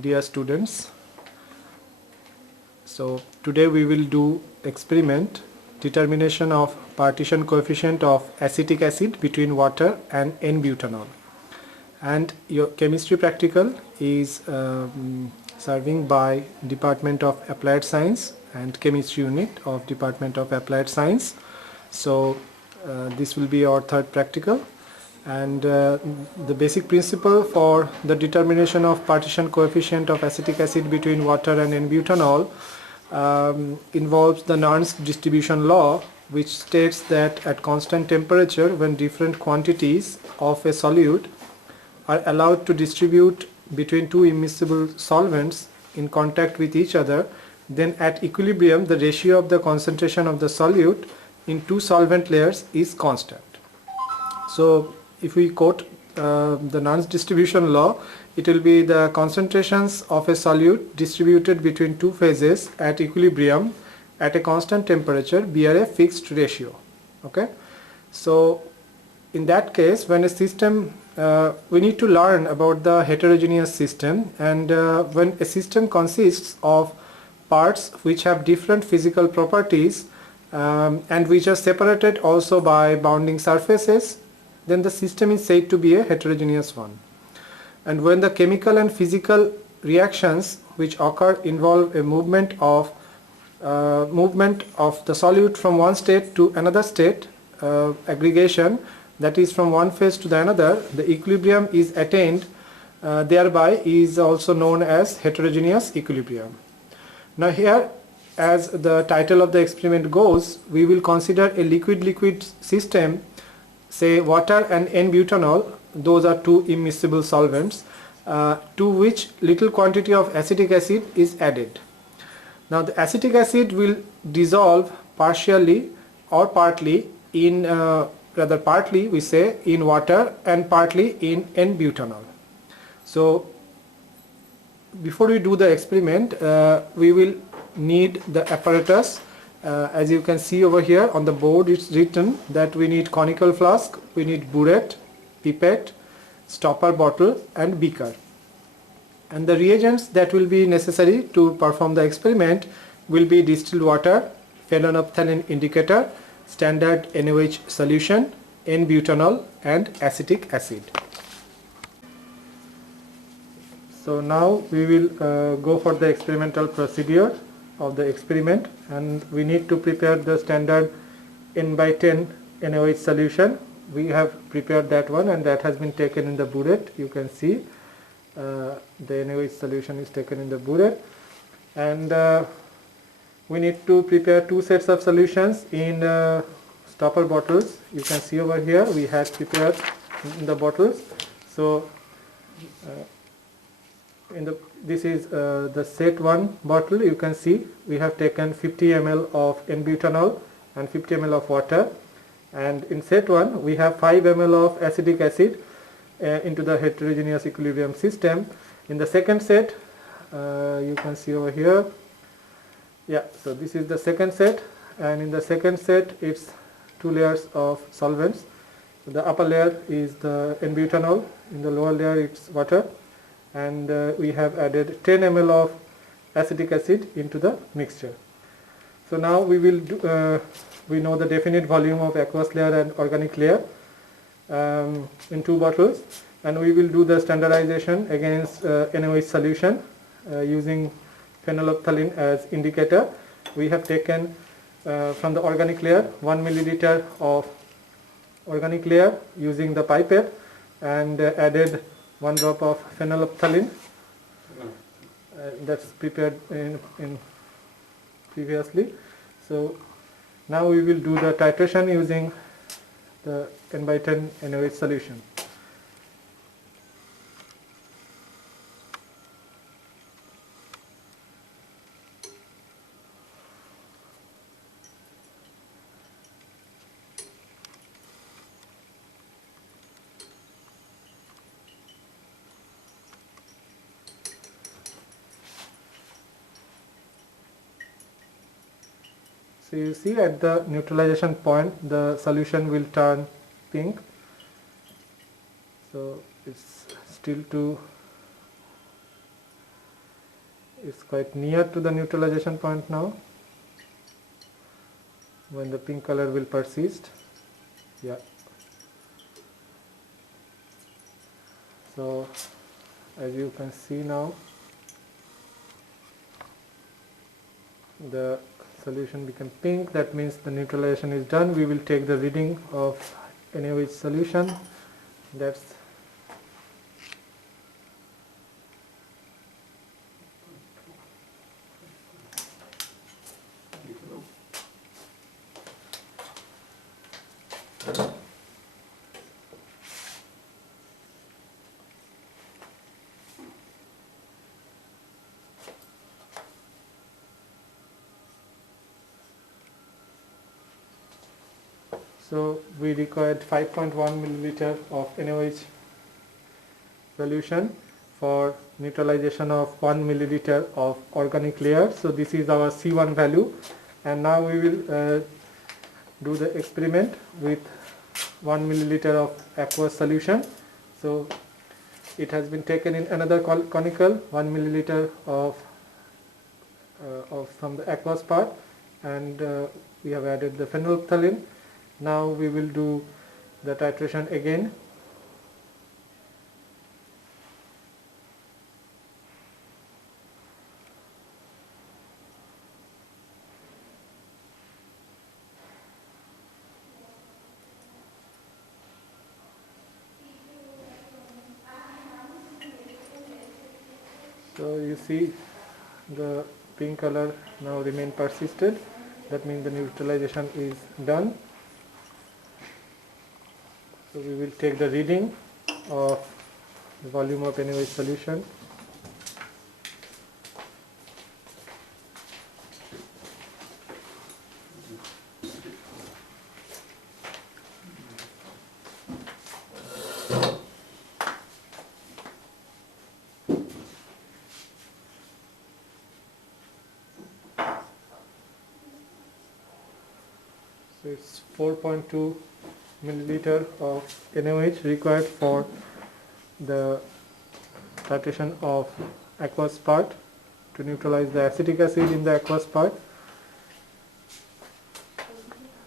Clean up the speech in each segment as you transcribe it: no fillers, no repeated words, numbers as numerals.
dear students. So today we will do experiment determination of partition coefficient of acetic acid between water and N-butanol, and your chemistry practical is serving by Department of Applied Science and Chemistry Unit of Department of Applied Science. So this will be our third practical, and the basic principle for the determination of partition coefficient of acetic acid between water and N-butanol involves the Nernst distribution law, which states that at constant temperature, when different quantities of a solute are allowed to distribute between two immiscible solvents in contact with each other, then at equilibrium the ratio of the concentration of the solute in two solvent layers is constant. So if we quote the Nernst distribution law, it will be the concentrations of a solute distributed between two phases at equilibrium at a constant temperature bear a fixed ratio. Okay, so in that case, when a system we need to learn about the heterogeneous system, and when a system consists of parts which have different physical properties and which are separated also by bounding surfaces, then the system is said to be a heterogeneous one. And when the chemical and physical reactions which occur involve a movement of the solute from one state to another state, aggregation, that is from one phase to the another, the equilibrium is attained, thereby is also known as heterogeneous equilibrium. Now here, as the title of the experiment goes, we will consider a liquid-liquid system, say water and N-butanol. Those are two immiscible solvents to which little quantity of acetic acid is added. Now the acetic acid will dissolve partially or partly in partly we say in water and partly in N-butanol. So before we do the experiment, we will need the apparatus. As you can see over here on the board, it's written that we need conical flask, we need burette, pipette, stopper bottle and beaker. And the reagents that will be necessary to perform the experiment will be distilled water, phenolphthalein indicator, standard NaOH solution, N-butanol and acetic acid. So now we will go for the experimental procedure of the experiment, and we need to prepare the standard N/10 NaOH solution. We have prepared that one, and that has been taken in the burette. You can see the NaOH solution is taken in the burette, and we need to prepare two sets of solutions in stopper bottles. You can see over here we have prepared in the bottles. So this is the set 1 bottle. You can see we have taken 50 ml of N-butanol and 50 ml of water, and in set 1 we have 5 ml of acetic acid into the heterogeneous equilibrium system. In the second set, you can see over here, so this is the second set, and in the second set it's two layers of solvents. So the upper layer is the N-butanol, in the lower layer it's water, and we have added 10 ml of acetic acid into the mixture. So now we will do, we know the definite volume of aqueous layer and organic layer in two bottles, and we will do the standardization against NaOH solution using phenolphthalein as indicator. We have taken from the organic layer 1 milliliter of organic layer using the pipette, and added 1 drop of phenolphthalein that's prepared in previously. So now we will do the titration using the N/10 NaOH solution. So you see at the neutralization point the solution will turn pink. So it's still to is quite near to the neutralization point now, when the pink color will persist. Yeah. So as you can see now, the solution became pink. That means the neutralization is done. We will take the reading of NaOH solution. That's so we required 5.1 milliliter of NaOH solution for neutralization of 1 milliliter of organic layer. So this is our C1 value, and now we will do the experiment with 1 milliliter of aqueous solution. So it has been taken in another conical, 1 milliliter of from the aqueous part, and we have added the phenolphthalein. Now we will do the titration again. So you see the pink color now remain persisted. That means the neutralization is done. So we will take the reading of the volume of NaOH solution. So it's 4.2 milliliter of NaOH required for the titration of aqueous part to neutralize the acetic acid in the aqueous part.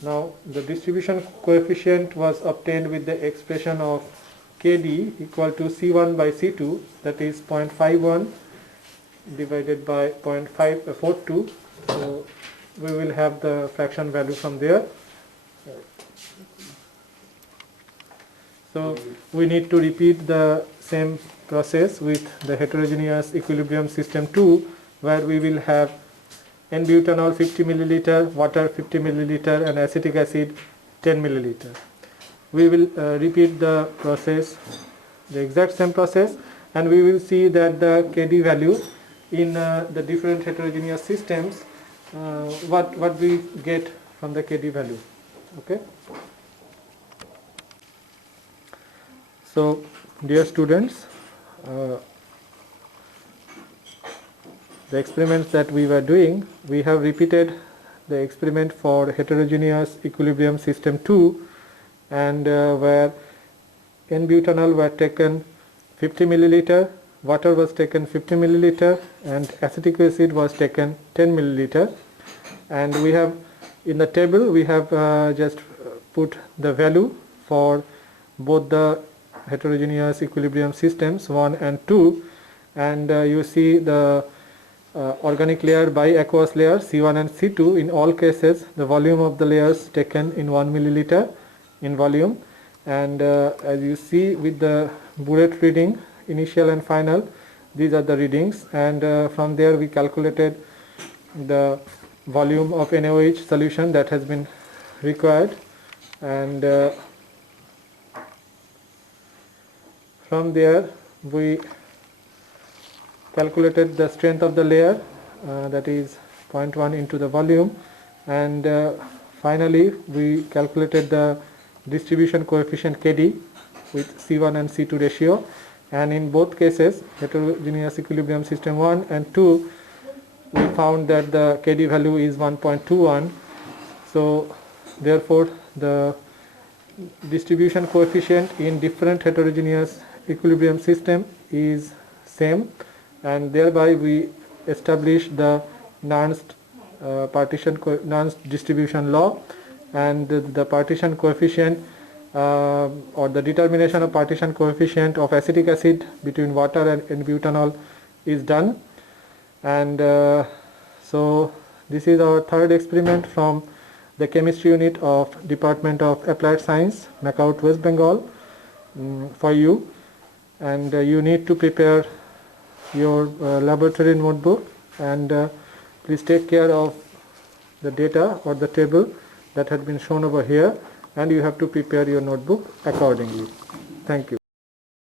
Now the distribution coefficient was obtained with the expression of Kd equal to C1 by C2, that is 0.51 divided by 0.542. So we will have the fraction value from there. So we need to repeat the same process with the heterogeneous equilibrium system 2, where we will have N-butanol 50 milliliter, water 50 milliliter, and acetic acid 10 milliliter. We will repeat the process, the exact same process, and we will see that the Kd value in the different heterogeneous systems, what we get from the Kd value. Okay. So dear students, the experiments that we were doing, we have repeated the experiment for heterogeneous equilibrium system 2, and where N-butanol were taken 50 milliliter, water was taken 50 milliliter, and acetic acid was taken 10 milliliter. And we have, in the table, we have just put the value for both the heterogeneous equilibrium systems 1 and 2, and you see the organic layer by aqueous layer C1 and C2. In all cases, the volume of the layers taken in 1 milliliter in volume, and as you see with the burette reading, initial and final, these are the readings, and from there we calculated the volume of NaOH solution that has been required, and from there we calculated the strength of the layer, that is 0.1 into the volume, and finally we calculated the distribution coefficient Kd with C1 and C2 ratio, and in both cases, heterogeneous equilibrium system 1 and 2, we found that the Kd value is 1.21. So therefore the distribution coefficient in different heterogeneous equilibrium system is same, and thereby we establish the Nernst distribution law, and the partition coefficient or the determination of partition coefficient of acetic acid between water and N-butanol is done. And so this is our third experiment from the chemistry unit of Department of Applied Science, Makaut, West Bengal, for you. And you need to prepare your laboratory notebook, and please take care of the data or the table that had been shown over here, and you have to prepare your notebook accordingly. Thank you.